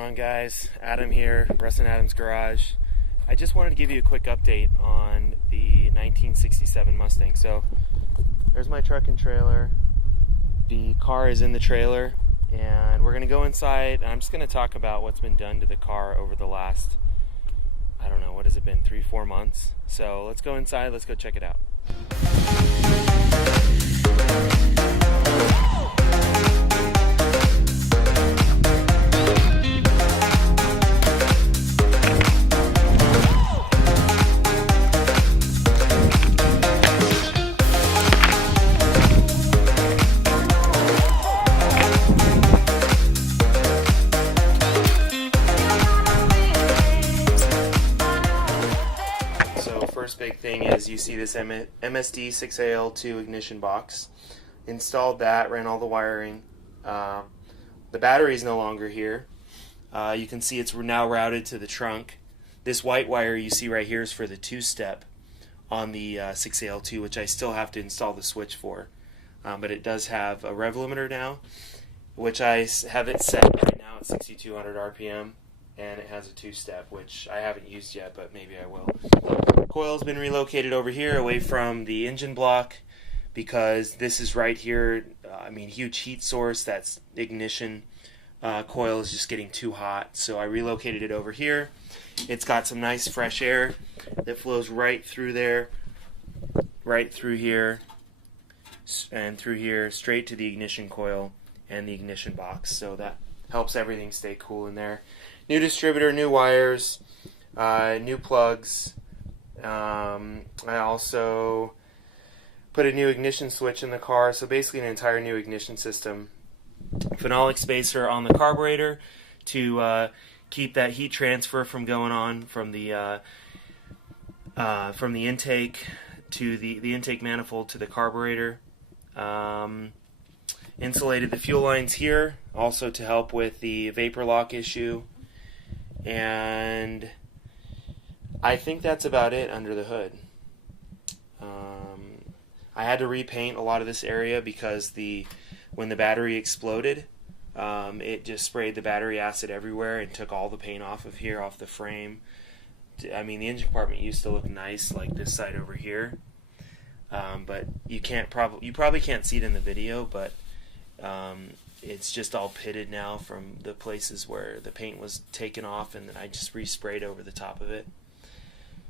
on, guys? Adam here, Russ and Adam's Garage. I just wanted to give you a quick update on the 1967 Mustang. So there's my truck and trailer. The car is in the trailer and we're going to go inside. I'm just going to talk about what's been done to the car over the last, I don't know, what has it been, 3-4 months? So let's go inside, let's go check it out. First big thing is you see this MSD 6AL2 ignition box. Installed that, ran all the wiring. The battery is no longer here. You can see it's now routed to the trunk. This white wire you see right here is for the two-step on the 6AL2, which I still have to install the switch for. But it does have a rev limiter now, which I have it set right now at 6,200 RPM. And it has a two-step, which I haven't used yet, but maybe I will. Coil's been relocated over here away from the engine block because this is right here. Huge heat source. That's ignition. Coil is just getting too hot, so I relocated it over here. It's got some nice fresh air that flows right through there, right through here, and through here, straight to the ignition coil and the ignition box. So that helps everything stay cool in there. New distributor, new wires, new plugs. I also put a new ignition switch in the car, so basically an entire new ignition system. Phenolic spacer on the carburetor to keep that heat transfer from going on from the intake to the intake manifold to the carburetor. Insulated the fuel lines here, also to help with the vapor lock issue. And I think that's about it under the hood. I had to repaint a lot of this area because when the battery exploded, it just sprayed the battery acid everywhere and took all the paint off of here, off the frame. The engine compartment used to look nice like this side over here, but you probably can't see it in the video, but it's just all pitted now from the places where the paint was taken off, and then I just resprayed over the top of it.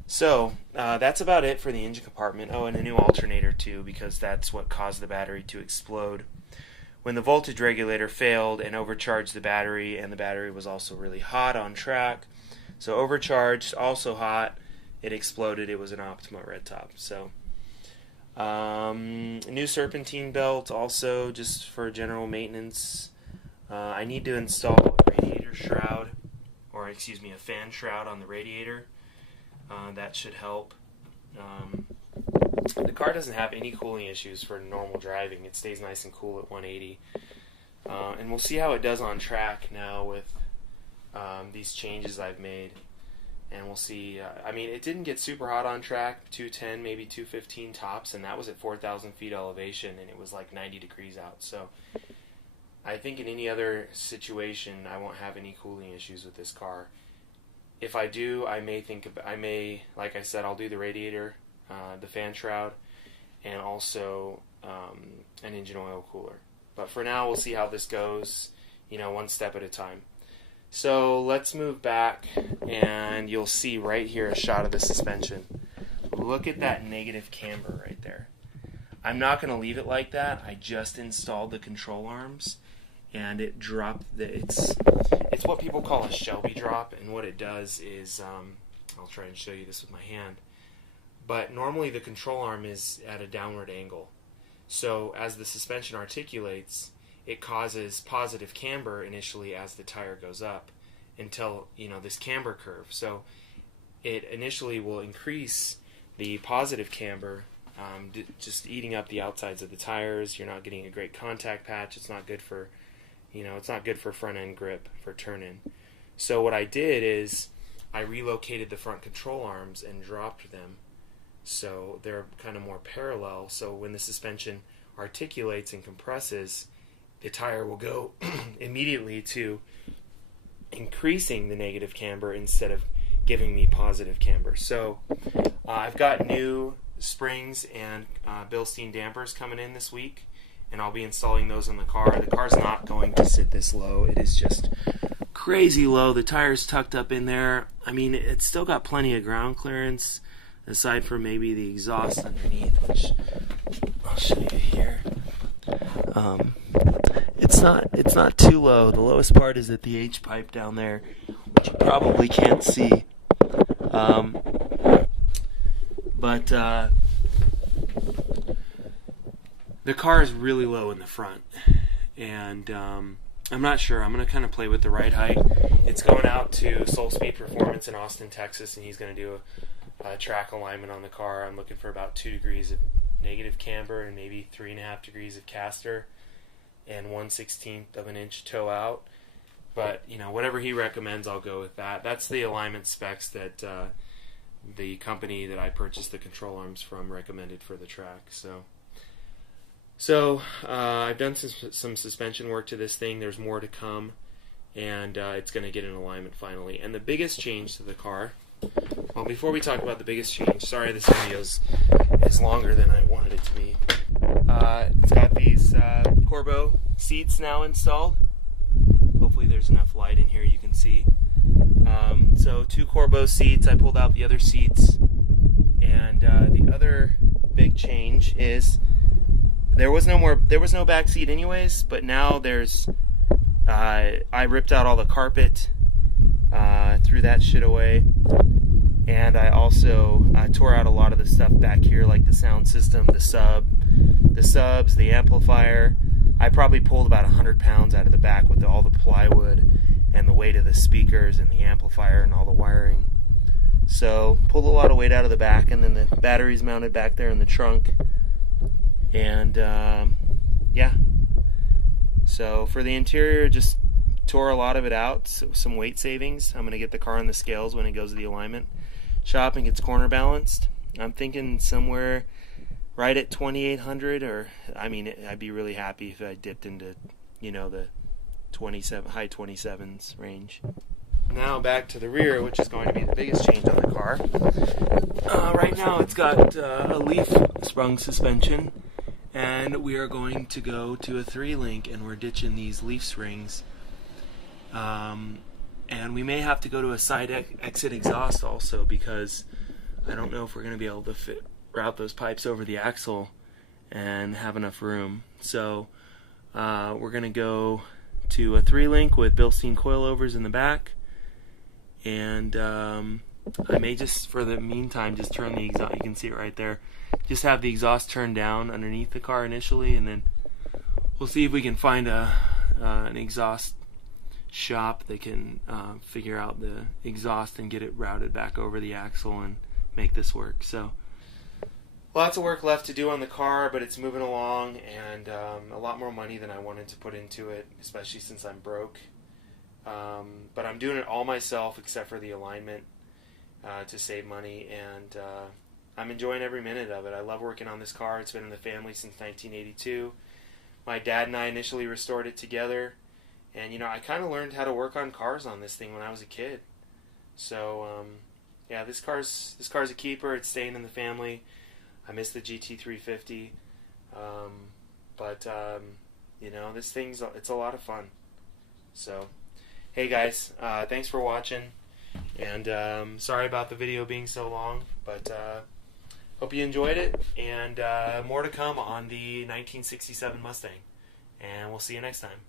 So that's about it for the engine compartment. Oh, and a new alternator too, because that's what caused the battery to explode. When the voltage regulator failed and overcharged the battery, and the battery was also really hot on track, so overcharged, also hot, it exploded. It was an Optima red top. So new serpentine belt also just for general maintenance. I need to install a radiator shroud, or excuse me, a fan shroud on the radiator. That should help. The car doesn't have any cooling issues for normal driving. It stays nice and cool at 180. And we'll see how it does on track now with these changes I've made. And we'll see. It didn't get super hot on track, 210, maybe 215 tops, and that was at 4,000 feet elevation, and it was like 90 degrees out. So I think in any other situation, I won't have any cooling issues with this car. If I do, I may, like I said, I'll do the radiator, the fan shroud, and also an engine oil cooler. But for now, we'll see how this goes, one step at a time. So let's move back, and you'll see right here a shot of the suspension. Look at that negative camber right there. I'm not going to leave it like that. I just installed the control arms, and it dropped it's what people call a Shelby drop, and what it does is, I'll try and show you this with my hand, but normally the control arm is at a downward angle. So as the suspension articulates, it causes positive camber initially as the tire goes up until, this camber curve. So it initially will increase the positive camber, just eating up the outsides of the tires. You're not getting a great contact patch. It's not good for, it's not good for front end grip for turn-in. So what I did is I relocated the front control arms and dropped them so they're kind of more parallel. So when the suspension articulates and compresses, the tire will go immediately to increasing the negative camber instead of giving me positive camber. So I've got new springs and Bilstein dampers coming in this week, and I'll be installing those on the car. The car's not going to sit this low. It is just crazy low. The tire's tucked up in there. I mean, it's still got plenty of ground clearance, aside from maybe the exhaust underneath, which I'll show you here. It's not too low. The lowest part is at the H pipe down there, which you probably can't see. But the car is really low in the front, and I'm not sure. I'm going to kind of play with the ride height. It's going out to Soul Speed Performance in Austin, Texas, and he's going to do a track alignment on the car. I'm looking for about 2 degrees of negative camber and maybe 3.5 degrees of caster and 1/16 of an inch toe out. But, you know, whatever he recommends, I'll go with that. That's the alignment specs that the company that I purchased the control arms from recommended for the track. So I've done some suspension work to this thing. There's more to come, and it's going to get in alignment finally. And the biggest change to the car, well, before we talk about the biggest change, sorry this video is longer than I wanted it to be. It's got these Corbeau seats now installed. Hopefully there's enough light in here you can see. So 2 Corbeau seats. I pulled out the other seats, and the other big change is there was no back seat anyways, but now there's I ripped out all the carpet, threw that shit away, and I also tore out a lot of the stuff back here, like the sound system, the subs, the amplifier. I probably pulled about 100 pounds out of the back with all the plywood and the weight of the speakers and the amplifier and all the wiring. So pulled a lot of weight out of the back, and then the battery's mounted back there in the trunk. And yeah, so for the interior, just tore a lot of it out, so some weight savings. I'm going to get the car on the scales when it goes to the alignment shop and gets corner balanced. I'm thinking somewhere right at 2,800, or I mean, I'd be really happy if I dipped into, you know, the high 27s range. Now back to the rear, which is going to be the biggest change on the car. Right now it's got a leaf sprung suspension, and we are going to go to a 3-link, and we're ditching these leaf springs. And we may have to go to a side exit exhaust also, because I don't know if we're going to be able to route those pipes over the axle and have enough room. So we're going to go to a 3-link with Bilstein coilovers in the back, and I may just, for the meantime, just turn the exhaust. You can see it right there. Just have the exhaust turned down underneath the car initially, and then we'll see if we can find an exhaust shop that can figure out the exhaust and get it routed back over the axle and make this work. So lots of work left to do on the car, but it's moving along, and a lot more money than I wanted to put into it, especially since I'm broke. But I'm doing it all myself except for the alignment to save money, and I'm enjoying every minute of it. I love working on this car. It's been in the family since 1982. My dad and I initially restored it together, and you know, I kind of learned how to work on cars on this thing when I was a kid. So yeah, this car's a keeper. It's staying in the family. I miss the GT350, but you know, this it's a lot of fun. So hey guys, thanks for watching, and sorry about the video being so long, but hope you enjoyed it, and more to come on the 1967 Mustang, and we'll see you next time.